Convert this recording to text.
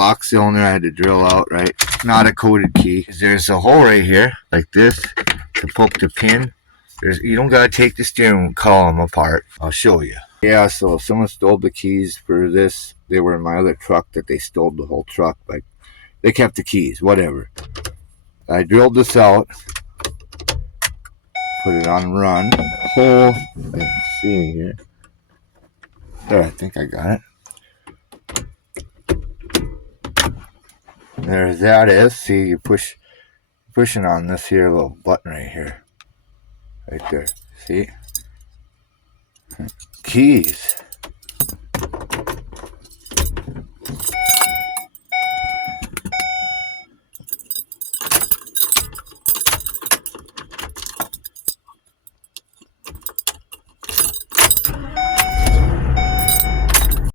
lock cylinder I had to drill out, right? Not a coated key. There's a hole right here, like this, to poke the pin. You don't gotta take the steering column apart. I'll show you. Yeah, so someone stole the keys for this. They were in my other truck that they stole the whole truck, but they kept the keys, whatever. I drilled this out, put it on run. Hole, let's see here. There, I think I got it. There that is. See, you pushing on this here little button right here. Right there. See? Keys.